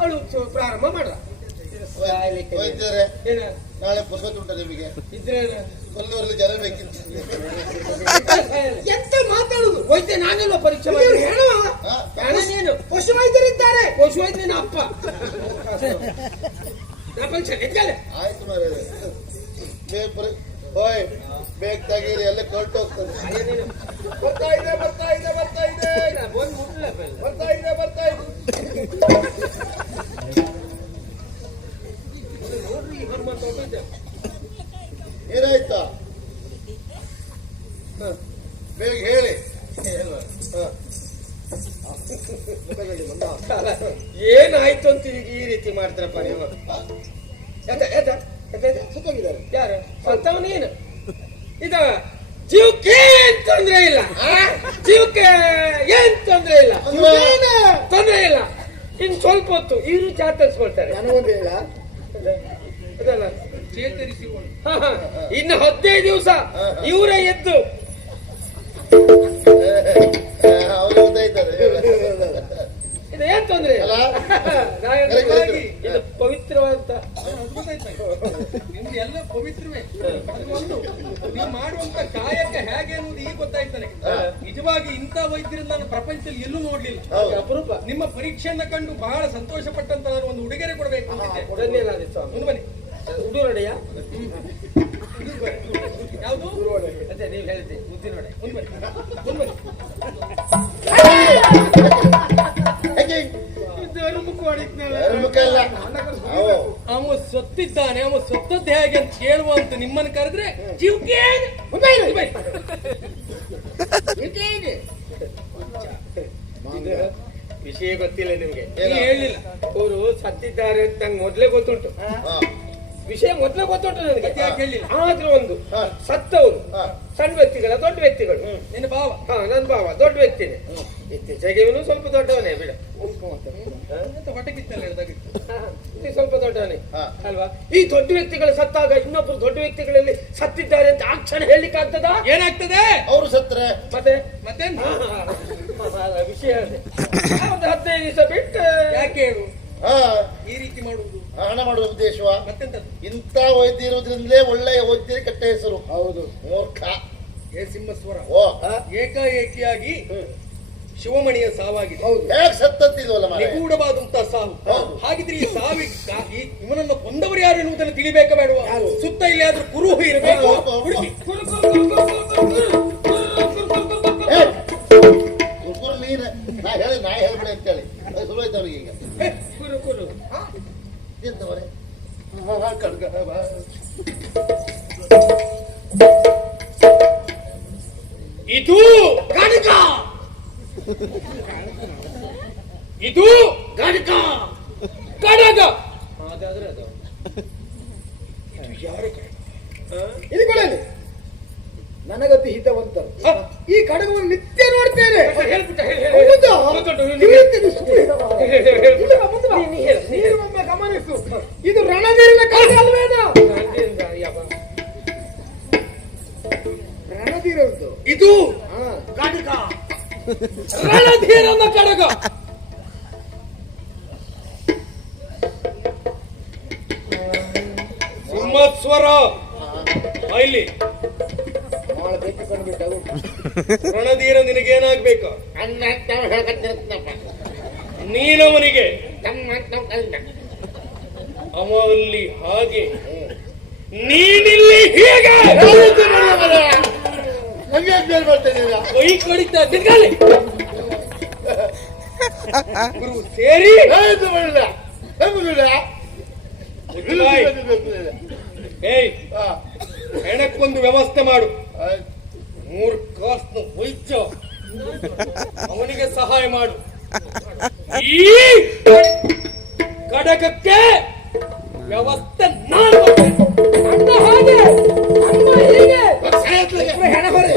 ಅವಳು ಪ್ರಾರಂಭ ಮಾಡ್ರ. ನಾಳೆ ಪುಸ್ತಕ ಉಂಟ ನಿಮಗೆ ಇದ್ರೆ ಕೊಲ್ಲೂರಲ್ಲಿ ಜನ ಬೇಕಿತ್ತು. ಎಂತ ಮಾತಾಡುದು ವೈದ್ಯ ನಾನೆಲ್ಲ ಪರೀಕ್ಷೆ ಮಾಡಿ ನೀನು ಪಶು ವೈದ್ಯರಿದ್ದಾರೆ. ಪಶು ವೈದ್ಯ ನಿನ್ನ ಅಪ್ಪ ಆಯ್ತು ಹೋಯ್ ಬೇಗ ತೆಗೀರಿ ಎಲ್ಲ ಕೊಟ್ಟು ಹೋಗ್ತದೆ. ಬರ್ತಾ ಇದೆ ಬರ್ತಾ ಇದೆ ಬರ್ತಾ ಇದೆ ಬರ್ತಾ ಇದೆ ಬರ್ತಾ ಇದೆ. ಏನಾಯ್ತಾ ಬೇಗ ಹೇಳಿ. ಏನಾಯ್ತು ಅಂತ ಈ ರೀತಿ ಮಾಡ್ತಾರಪ್ಪ ನೀವು? ಯಾರು ಸತ್ತವ ನೀನು? ಇದ ಜೀವಕ್ಕೆ ಏನ್ ತೊಂದ್ರೆ ಇಲ್ಲ, ಜೀವಕ್ಕೆ ಏನ್ ತೊಂದ್ರೆ ಇಲ್ಲ, ತೊಂದ್ರೆ ಇಲ್ಲ. ಇನ್ ಸ್ವಲ್ಪ ಹೊತ್ತು ಇವರು ಚಾತರಿಸ್ಕೊಳ್ತಾರೆ. ಅದಲ್ಲ ಚೇತರಿಸಿಕೊಂಡು ಇನ್ನು 15 ದಿವಸ ಇವರ ಎದ್ದು ಇದು ಏನ್ ತೊಂದ್ರೆ ಇಲ್ಲ. ಇದು ಪವಿತ್ರವಾದ ನಿಮ್ಗೆ ಎಲ್ಲ ಪವಿತ್ರವೇ. ನೀವು ಮಾಡುವಂತ ಕಾಯಕ ಹೇಗೆ ಅನ್ನೋದು ಈಗ ಗೊತ್ತಾಯ್ತಾನೆ. ನಿಜವಾಗಿ ಇಂಥ ವೈದ್ಯರನ್ನ ನಾನು ಪ್ರಪಂಚದಲ್ಲಿ ಎಲ್ಲೂ ನೋಡ್ಲಿಲ್ಲ. ಅಪರೂಪ. ನಿಮ್ಮ ಪರೀಕ್ಷೆಯನ್ನ ಕಂಡು ಬಹಳ ಸಂತೋಷ ಪಟ್ಟಂತ ನಾನು ಒಂದು ಉಡುಗೊರೆ ಕೊಡಬೇಕು ಮುಂದೆ ಬನ್ನಿ. ಉಡುಗೊರೆಯ ಯಾವುದು? ಅದೇ ನೀವು ಹೇಳಿದ್ರಿ ಮುದ್ದಿನ ಒಡೆ. ಮುಂದೆ ಬನ್ನಿ. ಅವ ಸತ್ತಿದ್ದಾನೆ, ಅವ ಸತ್ತದ್ದು ಹೇಗೆ ಅಂತ ಕೇಳುವಂತ ನಿಮ್ಮನ್ನು ಕರೆದ್ರೆ ಜೀವಕ್ಕೆ ವಿಷಯ ಗೊತ್ತಿಲ್ಲ ನಿಮ್ಗೆ? ಹೇಳಿಲ್ಲ. ಅವರು ಸತ್ತಿದ್ದಾರೆ ಅಂತ ನಂಗೆ ಮೊದ್ಲೇ ಗೊತ್ತುಂಟು. ವಿಷಯ ಮೊದ್ಲೇ ಗೊತ್ತುಂಟು ನನಗೆ. ಹೇಳಿಲ್ಲ. ಆದ್ರೂ ಒಂದು ಸತ್ತವರು ಸಣ್ಣ ವ್ಯಕ್ತಿಗಳ ದೊಡ್ಡ ವ್ಯಕ್ತಿಗಳು. ನಿನ್ನ ಭಾವ? ನನ್ನ ಭಾವ ದೊಡ್ಡ ವ್ಯಕ್ತಿನೇ. ಇತ್ತೀಚೆಗೆ ಇವನು ಸ್ವಲ್ಪ ದೊಡ್ಡವನೇ ಬಿಡ. ಹೊಟ್ಟೆಗಿತ್ತಲ್ಲ ಸ್ವಲ್ಪ ದೊಡ್ಡವನೇ ಅಲ್ವಾ? ಈ ದೊಡ್ಡ ವ್ಯಕ್ತಿಗಳು ಸತ್ತಾಗ ಇನ್ನೊಬ್ರು ದೊಡ್ಡ ವ್ಯಕ್ತಿಗಳಲ್ಲಿ ಸತ್ತಿದ್ದಾರೆ ಅಂತ ಆ ಕ್ಷಣ ಹೇಳಲಿಕ್ಕೆ ಆಗ್ತದ? ಏನಾಗ್ತದೆ? ಅವರು ಸತ್ರೆ ಮತ್ತೆ ವಿಷಯ ಒಂದು 15 ದಿವಸ ಬಿಟ್ಟು ಯಾಕೆ ಹೇಳು ಈ ರೀತಿ ಮಾಡುವುದು? ಹಣ ಮಾಡುವ ಉದ್ದೇಶವ ಮತ್ತೆಂತ? ಇಂಥ ವೈದ್ಯ ಇರುವುದ್ರಿಂದಲೇ ಒಳ್ಳೆಯ ವೈದ್ಯರಿಗೆ ಕೆಟ್ಟ ಹೆಸರು. ಹೌದು. ಮೂರ್ಖ. ಸಿಂಹಸ್ವರ ಓ ಏಕಾಏಕಿಯಾಗಿ ಶಿವಮಣಿಯ ಸಾವಾಗಿದೆ. ಹೇಗೆ ಸತ್ತಂತಿಲ್ವಲ್ಲ ನಿಗೂಢವಾದಂತಹ ಸಾವು. ಹಾಗಿದ್ರೆ ಈ ಸಾವಿಗೆ ಇವನನ್ನು ಕೊಂದವರು ಯಾರು ಎನ್ನುವುದನ್ನು ತಿಳಿಬೇಕ ಬೇಡವಾ? ಸುತ್ತ ಇಲ್ಲಿ ಆದ್ರೂ ಕುರುಹು ಇರಬೇಕು. ನೀನ್ ನಾ ಹೇಳ್ಬೇಡ ಅಂತೇಳಿ ಸುರು ಆಯ್ತು ಅವ್ರಿಗೆ. ಈಗ ಎಂತವರೇ ಕಡ್ಗ ಇದು ಗಣಕ, ಇದು ಗಣಕ ಕಡಗ. ಅದಾದ್ರೆ ಅದು ಇದು ಯಾರು? ಇದುಗಳಲ್ಲಿ ನನಗತಿ ಹಿತವಂತರು ಈ ಕಡಗವನ್ನು ನಿತ್ಯ ನೋಡ್ತೇನೆ. ನೀನು ಗಮನಿಸು, ಇದು ರಣಧೀರನ ಕಡಗ ಅಲ್ವೇನ? ರಣಧೀರದ್ದು ಇದು ಕಡಗ, ರಣಧೀರನ ಕಡಗ. ಸಿಂಹಸ್ವರ ಇಲ್ಲಿ ರಣಧೀರ ನಿನಗೇನಾಗ್ಬೇಕು? ನೀನವನಿಗೆ ಅವಲ್ಲಿ ಹಾಗೆ ನೀನಿಲ್ಲಿ ಹೀಗೆ ಕೈ ಕಡಿತಾ ತಿರ್ಗಾಲಿ ಗುರು ಸೇರಿ ಹೆಣಕ್ಕೊಂದು ವ್ಯವಸ್ಥೆ ಮಾಡು. 3 ಕಾಸ್ನು ವೈದ್ಯ ಅವನಿಗೆ ಸಹಾಯ ಮಾಡು. ಈ ಕಡಗಕ್ಕೆ ವ್ಯವಸ್ಥೆ ನಾನು ಹಾಗೆ ಹೆಣ ಹೊರೆ